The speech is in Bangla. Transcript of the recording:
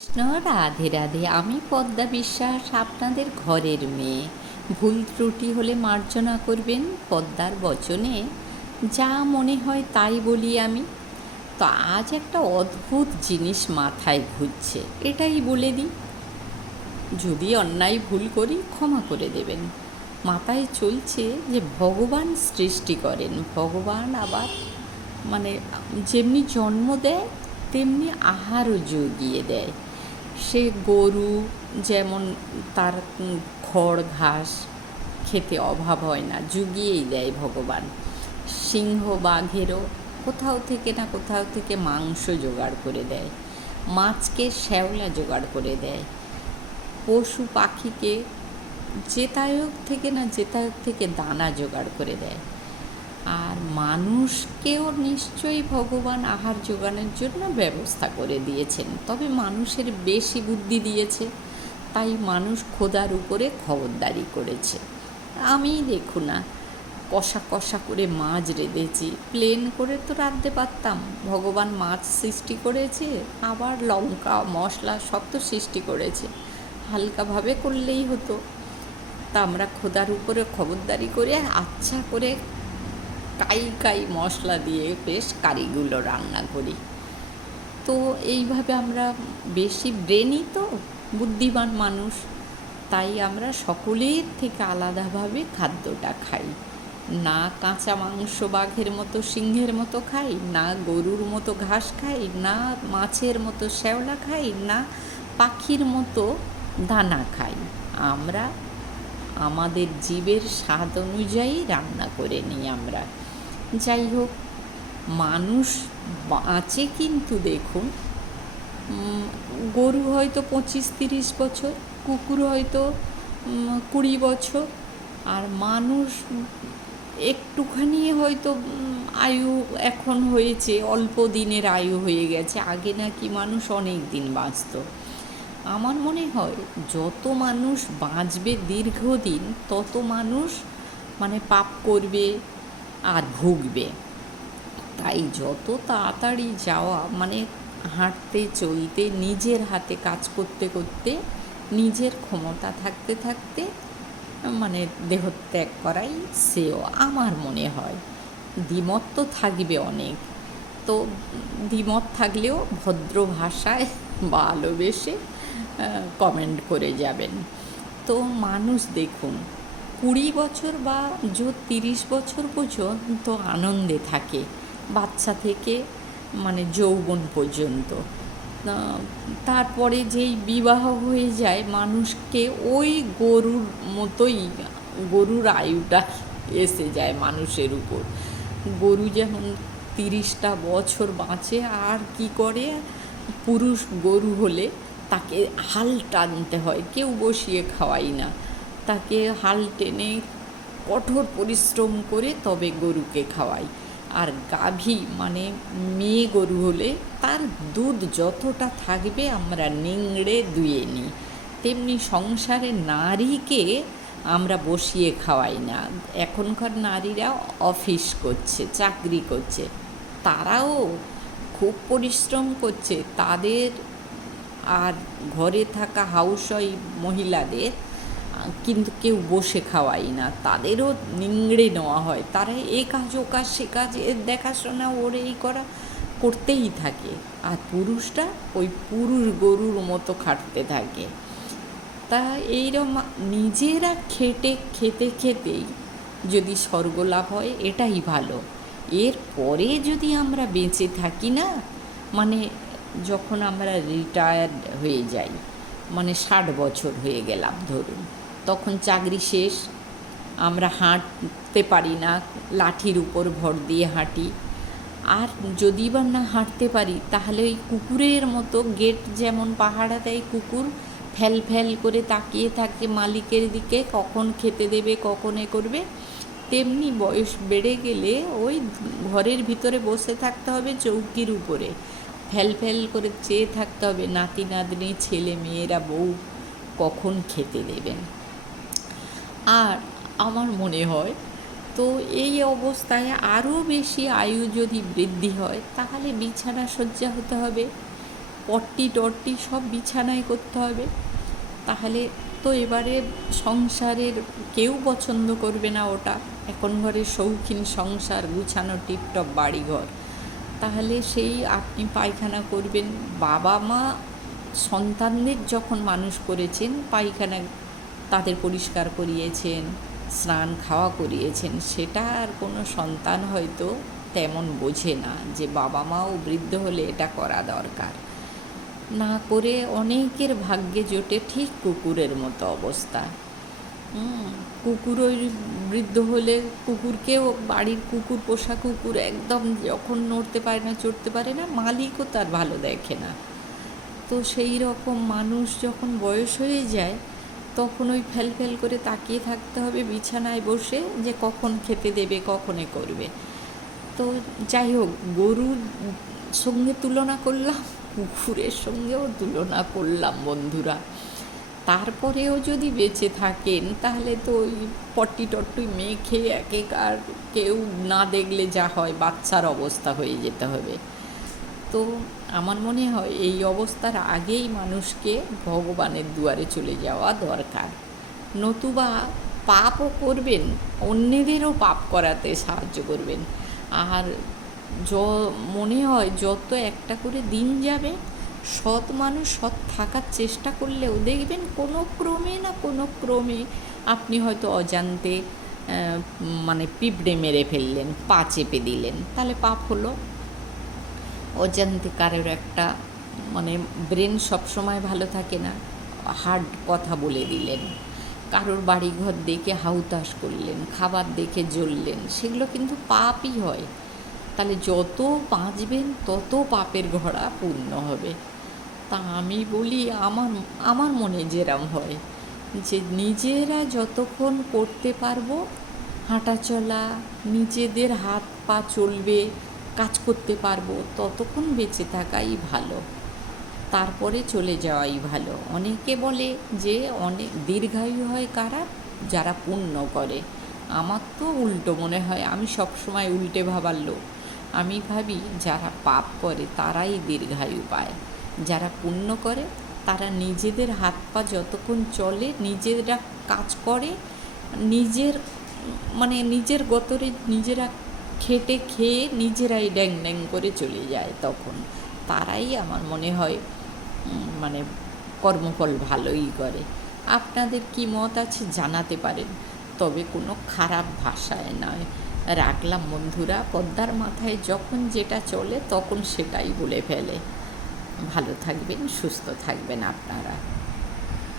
কৃষ্ণ রাধে রাধে। আমি পদ্মা বিশ্বাস, আপনাদের ঘরের মেয়ে। ভুল ত্রুটি হলে মার্জনা করবেন পদ্মার বচনে। যা মনে হয় তাই বলি আমি। তো আজ একটা অদ্ভুত জিনিস মাথায় ঘুরছে, এটাই বলে দিই। যদি অন্যায় ভুল করি ক্ষমা করে দেবেন। মাথায় চলছে যে ভগবান সৃষ্টি করেন, ভগবান আবার মানে যেমনি জন্ম দেয় তেমনি আহারও জুগিয়ে দেয়। সে গরু যেমন তার খড় ঘাস খেতে অভাব হয় না, জুগিয়েই দেয় ভগবান। সিংহ বাঘেরও কোথাও থেকে না কোথাও থেকে মাংস জোগাড় করে দেয়, মাছকে শ্যাওলা জোগাড় করে দেয়, পশু পাখিকে যেতায়ক থেকে না যেতায়ক থেকে দানা জোগাড় করে দেয়। আর মানুষকেও নিশ্চয়ই ভগবান আহার জোগানোর জন্য ব্যবস্থা করে দিয়েছেন, তবে মানুষের বেশি বুদ্ধি দিয়েছে, তাই মানুষ খোদার উপরে খবরদারি করেছে। আমি দেখুন না, কষা কষা করে মাছ রেঁধেছি, প্লেন করে তো রাঁধতে পারতাম। ভগবান মাছ সৃষ্টি করেছে, আবার লঙ্কা মশলা সব তো সৃষ্টি করেছে, হালকাভাবে করলেই হতো। তা আমরা খোদার উপরে খবরদারি করে আচ্ছা করে কাই কাই মশলা দিয়ে বেশ কারিগুলো রান্না করি। তো এইভাবে আমরা বেশি ব্রেনই তো, বুদ্ধিমান মানুষ, তাই আমরা সকলের থেকে আলাদাভাবে খাদ্যটা খাই। না কাঁচা মাংস বাঘের মতো সিংহের মতো খাই, না গরুর মতো ঘাস খাই, না মাছের মতো শ্যাওলা খাই, না পাখির মতো দানা খাই। আমরা আমাদের জীবের স্বাদ অনুযায়ী রান্না করে নিই আমরা। যাই হোক, মানুষ বাঁচে কিন্তু দেখুন, গরু হয়তো 25-30 বছর, কুকুর হয়তো 20 বছর, আর মানুষ একটুখানি হয়তো আয়ু এখন হয়েছে, অল্প দিনের আয়ু হয়ে গেছে। আগে নাকি মানুষ অনেক দিন বাঁচত। আমার মনে হয় যত মানুষ বাঁচবে দীর্ঘদিন, তত মানুষ পাপ করবে আর ভুগবে। তাই যত তাড়াতাড়ি যাওয়া, হাঁটতে চলতে, নিজের হাতে কাজ করতে করতে, নিজের ক্ষমতা থাকতে থাকতে দেহত্যাগ করাই শ্রেয় আমার মনে হয়। দ্বিমত তো থাকবে অনেক, তো দ্বিমত থাকলেও ভদ্র ভাষায় ভালোবেসে কমেন্ট করে যাবেন। তো মানুষ দেখুন 20 বছর বা 30 বছর পর্যন্ত আনন্দে থাকে, বাচ্চা থেকে যৌবন পর্যন্ত। তারপরে যেই বিবাহ হয়ে যায়, মানুষকে ওই গরুর মতোই, গরুর আয়ুটা এসে যায় মানুষের উপর। গরু যেমন 30টা বছর বাঁচে, আর কি করে, পুরুষ গরু হলে তাকে হাল টানতে হয়, কেউ বসিয়ে খাওয়াই না, তাকে হাল টেনে কঠোর পরিশ্রম করে তবে গরুকে খাওয়াই। আর গাভী মেয়ে গরু হলে তার দুধ যতটা থাকবে আমরা নিংড়ে দুয়ে নিই। তেমনি সংসারে নারীকে আমরা বসিয়ে খাওয়াই না। এখনকার নারীরা অফিস করছে, চাকরি করছে, তারাও খুব পরিশ্রম করছে, তাদের আর ঘরে থাকা হাউসওয়াইফ মহিলাদের কিন্তু কেউ বসে খাওয়াই না, তাদেরও নিংড়ে নেওয়া হয়। তারা এ কাজ ও কাজ সে কাজ, এর দেখাশোনা ওর এই করা করতেই থাকে, আর পুরুষটা ওই পুরুষ গরুর মতো খাটতে থাকে। তা এইরকম নিজেরা খেতে খেতেই যদি স্বর্গলাভ হয় এটাই ভালো। এর পরে যদি আমরা বেঁচে থাকি না, যখন আমরা রিটায়ার্ড হয়ে যাই, 60 বছর হয়ে গেলাম ধরুন, তখন চাকরি শেষ, আমরা হাঁটতে পারি না, লাঠির উপর ভর দিয়ে হাঁটি। আর যদি বা না হাঁটতে পারি, তাহলে ওই কুকুরের মতো, গেট যেমন পাহারা দেয় কুকুর, ফ্যাল ফ্যাল করে তাকিয়ে থাকে মালিকের দিকে, কখন খেতে দেবে, কখন এ করবে, তেমনি বয়স বেড়ে গেলে ওই ঘরের ভিতরে বসে থাকতে হবে চৌকির উপরে, ফ্যাল ফ্যাল করে চেয়ে থাকতে হবে নাতি নাতনি, ছেলে মেয়েরা, বউ কখন খেতে দেবেন। আর আমার মনে হয় তো এই অবস্থায় আরও বেশি আয়ু যদি বৃদ্ধি হয়, তাহলে বিছানা শয্যা হতে হবে। পট্টি টট্টি সব বিছানায় করতে হবে, তাহলে তো এবারে সংসারের কেউ পছন্দ করবে না ওটা। এখন ঘরের শৌখিন সংসার, গুছানো টিপটপ বাড়িঘর, তাহলে সেই আপনি পায়খানা করবেন। বাবা মা সন্তানদের যখন মানুষ করেছেন, পায়খানা তাদের পরিষ্কার করিয়েছেন, স্নান খাওয়া করিয়েছেন, সেটা আর কোনো সন্তান হয়তো তেমন বোঝে না যে বাবা মাও বৃদ্ধ হলে এটা করা দরকার। না করে অনেকের ভাগ্যে জোটে ঠিক কুকুরের মতো অবস্থা। কুকুর ওই বৃদ্ধ হলে কুকুরকেও, বাড়ির কুকুর, পোষা কুকুর একদম যখন নড়তে পারে না, চড়তে পারে না, মালিকও তার ভালো দেখে না। তো সেই রকম মানুষ যখন বয়স হয়ে যায়, তখন ওই ফেল করে তাকিয়ে থাকতে হবে বিছানায় বসে যে কখন খেতে দেবে, কখনে করবে। তো যাই হোক, গরুর সঙ্গে তুলনা করলাম, কুকুরের সঙ্গেও তুলনা করলাম বন্ধুরা। তারপরেও যদি বেঁচে থাকেন, তাহলে তো ওই পট্টি টট্টি মেখে একেকার কেউ না দেখলে যা হয় বাচ্চার অবস্থা হয়ে যেতে হবে। তো আমার মনে হয় এই অবস্থার আগেই মানুষকে ভগবানের দুয়ারে চলে যাওয়া দরকার। নতুবা পাপও করবেন, অন্যদেরও পাপ করাতে সাহায্য করবেন। আর মনে হয় যত একটা করে দিন যাবে, সৎ মানুষ সৎ থাকার চেষ্টা করলেও দেখবেন কোনো ক্রমে না কোনো ক্রমে আপনি হয়তো অজান্তে মানে পিঁপড়ে মেরে ফেললেন, পা চেপে দিলেন, তাহলে পাপ হলো। অজান্তে কারোর একটা মানে ব্রেন সবসময় ভালো থাকে না, হার্ড কথা বলে দিলেন, কারোর বাড়িঘর দেখে হাউতাস করলেন, খাবার দেখে জ্বললেন, সেগুলো কিন্তু পাপই হয়। তাহলে যত বাঁচবেন তত পাপের ঘোড়া পূর্ণ হবে। তা আমি বলি, আমার মনে যেরম হয় যে নিজেরা যতক্ষণ করতে পারবো, হাঁটা চলা, নিজেদের হাত পা চলবে, কাজ করতে পারবো, ততক্ষণ বেঁচে থাকাই ভালো, তারপরে চলে যাওয়াই ভালো। অনেকে বলে যে অনেক দীর্ঘায়ু হয় কারা, যারা পুণ্য করে। আমার তো উল্টো মনে হয়, আমি সবসময় উল্টে ভাবার লোক। আমি ভাবি যারা পাপ করে তারাই দীর্ঘায়ু পায়, যারা পুণ্য করে তারা নিজেদের হাত পা যতক্ষণ চলে, নিজেরা কাজ করে, নিজের গতরে নিজেরা খেটে খেয়ে নিজেরাই ড্যাং ড্যাং করে চলে যায়, তখন তারাই আমার মনে হয় কর্মফল ভালোই করে। আপনাদের কি মত আছে জানাতে পারেন, তবে কোনো খারাপ ভাষায় নয়। রাখলাম বন্ধুরা, পদ্মার মাথায় যখন যেটা চলে তখন সেটাই বলে ফেলে। ভালো থাকবেন, সুস্থ থাকবেন আপনারা।